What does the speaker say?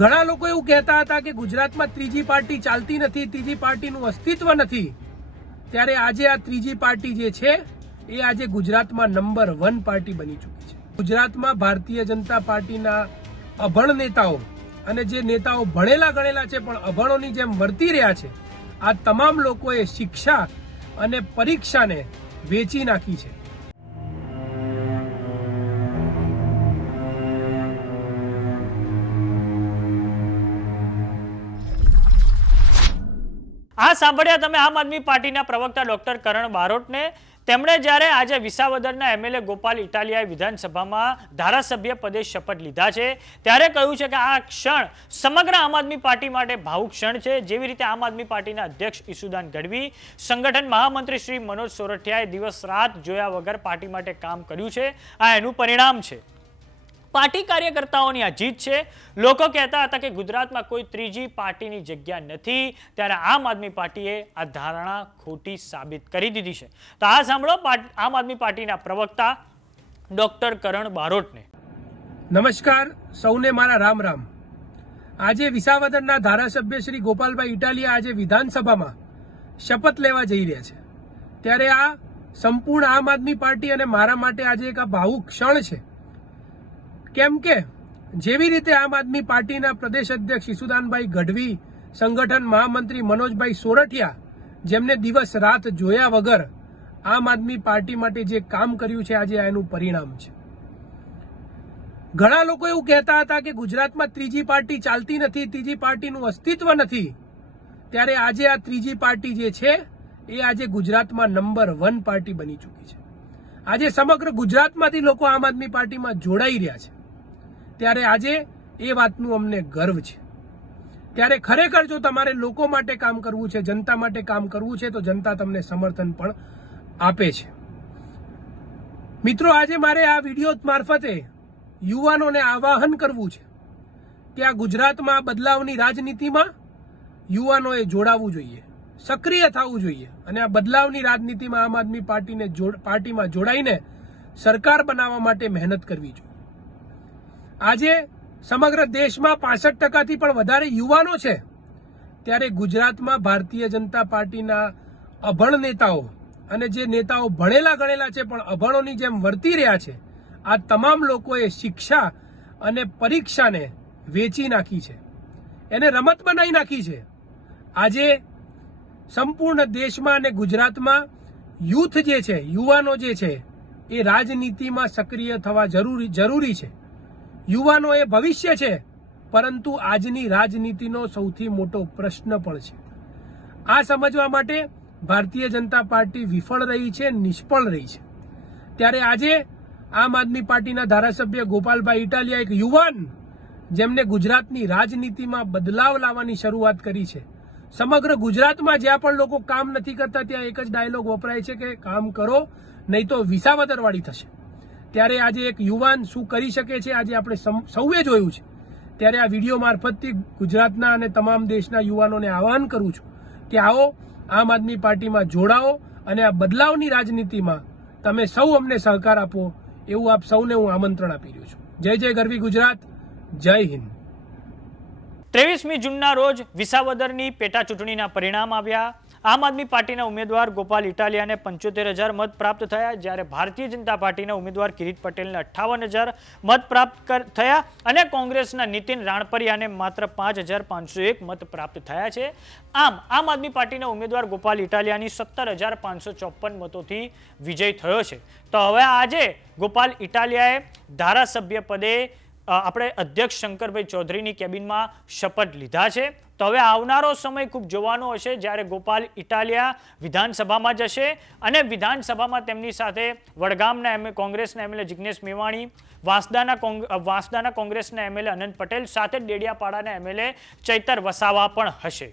ઘણા લોકો એવું કહેતા હતા કે ગુજરાતમાં ત્રીજી પાર્ટી ચાલતી નથી, ત્રીજી પાર્ટીનું અસ્તિત્વ નથી, ત્યારે આજે આ ત્રીજી પાર્ટી જે છે એ આજે ગુજરાતમાં નંબર 1 પાર્ટી બની ચૂકી છે। ગુજરાતમાં ભારતીય જનતા પાર્ટીના અભણ નેતાઓ અને જે નેતાઓ ભણેલા ગણેલા છે પણ અભણોની જેમ વર્તી રહ્યા છે, આ તમામ લોકોએ શિક્ષા અને પરીક્ષાને વેચી નાખી છે। આ સાંભળ્યા તમે આમ આદમી પાર્ટીના પ્રવક્તા ડોક્ટર કરણ બારોટને। તેમણે જ્યારે આજે વિસાવદરના એમએલએ ગોપાલ ઇટાલિયાએ વિધાનસભામાં ધારાસભ્ય પદે શપથ લીધા છે ત્યારે કહ્યું છે કે આ ક્ષણ સમગ્ર આમ આદમી પાર્ટી માટે ભાવુક ક્ષણ છે। જેવી રીતે આમ આદમી પાર્ટીના અધ્યક્ષ ઈસુદાન ગઢવી, સંગઠન મહામંત્રી શ્રી મનોજ સોરઠિયાએ દિવસ રાત જોયા વગર પાર્ટી માટે કામ કર્યું છે, આ એનું પરિણામ છે। પાર્ટી કાર્યકર્તાઓની આ જીત છે। લોકો કહેતા હતા કે ગુજરાતમાં કોઈ ત્રીજી પાર્ટીની જગ્યા નથી, ત્યારે આમ આદમી પાર્ટીએ આ ધારણા ખોટી સાબિત કરી દીધી છે। તો આ સાંભળો આમ આદમી પાર્ટીના પ્રવક્તા ડોક્ટર કરણ બારોટને। નમસ્કાર, સૌને મારા રામ રામ। આજે વિસાવદરના ધારાસભ્ય શ્રી ગોપાલભાઈ ઇટાલિયા આજે વિધાનસભામાં શપથ લેવા જઈ રહ્યા છે, ત્યારે આ સંપૂર્ણ આમ આદમી પાર્ટી અને મારા માટે આજે એક આ ભાવુક ક્ષણ છે। કેમ કે જેવી રીતે આમ આદમી પાર્ટીના પ્રદેશ અધ્યક્ષ ઈસુદાનભાઈ ગઢવી, સંગઠન મહામંત્રી મનોજભાઈ સોરઠિયા, જેમને દિવસ રાત જોયા વગર આમ આદમી પાર્ટી માટે જે કામ કર્યું છે, આજે એનું પરિણામ છે। ઘણા લોકો એવું કહેતા હતા કે ગુજરાતમાં ત્રીજી પાર્ટી ચાલતી નથી, ત્રીજી પાર્ટીનું અસ્તિત્વ નથી, ત્યારે આજે આ ત્રીજી પાર્ટી જે છે એ આજે ગુજરાતમાં નંબર 1 પાર્ટી બની ચૂકી છે। આજે સમગ્ર ગુજરાતમાંથી લોકો આમ આદમી પાર્ટીમાં જોડાઈ રહ્યા છે, ત્યારે આજે એ વાતનું અમને ગર્વ છે। ત્યારે ખરેખર જો તમારે લોકો માટે કામ કરવું છે, જનતા માટે કામ કરવું છે, તો જનતા તમને સમર્થન પણ આપે છે। મિત્રો, આજે મારે આ વિડીયો મારફતે યુવાનોને આવાહન કરવું છે કે આ ગુજરાતમાં બદલાવની રાજનીતિમાં યુવાનોએ જોડાવું જોઈએ, સક્રિય થવું જોઈએ અને આ બદલાવની રાજનીતિમાં આમ આદમી પાર્ટીમાં જોડાઈને સરકાર બનાવવા માટે મહેનત કરવી જોઈએ। આજે સમગ્ર દેશમાં 65%થી પણ વધારે યુવાનો છે, ત્યારે ગુજરાતમાં ભારતીય જનતા પાર્ટીના અભણ નેતાઓ અને જે નેતાઓ ભણેલા ગણેલા છે પણ અભણોની જેમ વર્તી રહ્યા છે, આ તમામ લોકોએ શિક્ષા અને પરીક્ષાને વેચી નાખી છે, એને રમત બનાવી નાખી છે। આજે સંપૂર્ણ દેશમાં અને ગુજરાતમાં યુથ જે છે, યુવાનો જે છે, એ રાજનીતિમાં સક્રિય થવા જરૂરી છે। યુવાનો એ ભવિષ્ય છે, પરંતુ આજની રાજનીતિનો સૌથી મોટો પ્રશ્ન પણ છે। આ સમજવા માટે ભારતીય જનતા પાર્ટી વિફળ રહી છે, નિષ્ફળ રહી છે। ત્યારે આજે આમ આદમી પાર્ટીના ધારાસભ્ય ગોપાલભાઈ ઇટાલિયા, એક યુવાન જેમને ગુજરાતની રાજનીતિમાં બદલાવ લાવવાની શરૂઆત કરી છે, સમગ્ર ગુજરાતમાં જ્યાં પણ લોકો કામ નથી કરતા ત્યાં એક જ ડાયલોગ વપરાય છે કે કામ કરો નહીં તો વિસાવદરવાળી થશે। ત્યારે આજે એક યુવાન શું કરી શકે છે આજે આપણે સૌએ જોયું છે। ત્યારે આ વિડીયો મારફતથી ગુજરાતના અને તમામ દેશના યુવાનોને આહ્વાન કરું છું કે આવો આમ આદમી પાર્ટીમાં જોડાઓ અને આ બદલાવની રાજનીતિમાં તમે સૌ અમને સહકાર આપો, એવું આપ સૌને હું આમંત્રણ આપી રહ્યો છું। જય જય ગરવી ગુજરાત, જય હિન્દ। 23મી જૂનના રોજ વિસાવદરની પેટા ચૂંટણીના પરિણામ આવ્યા। આમ આદમી પાર્ટીના ઉમેદવાર ગોપાલ ઇટાલિયાને 75,000 મત પ્રાપ્ત થયા, જ્યારે ભારતીય જનતા પાર્ટીના ઉમેદવાર કિરીટ પટેલને 58,000 મત પ્રાપ્ત થયા અને કોંગ્રેસના નીતિન રાણપરિયાને માત્ર 5,501 મત પ્રાપ્ત થયા છે। આમ આદમી પાર્ટીના ઉમેદવાર ગોપાલ ઇટાલિયાની 17,554 મતોથી વિજય થયો છે। તો હવે આજે ગોપાલ ઇટાલિયાએ ધારાસભ્ય પદે આપણે અધ્યક્ષ શંકરભાઈ ચૌધરીની કેબિનમાં શપથ લીધા છે। તો હવે આવનારો સમય ખૂબ જોવાનો હશે, જ્યારે ગોપાલ ઇટાલિયા વિધાનસભામાં જશે અને વિધાનસભામાં તેમની સાથે વડગામના કોંગ્રેસના એમએલએ જિગ્નેશ મેવાણી, વાંસદાના કોંગ્રેસના એમએલએ અનંત પટેલ સાથે ડેડિયાપાડાના એમએલએ ચૈતર વસાવા પણ હશે।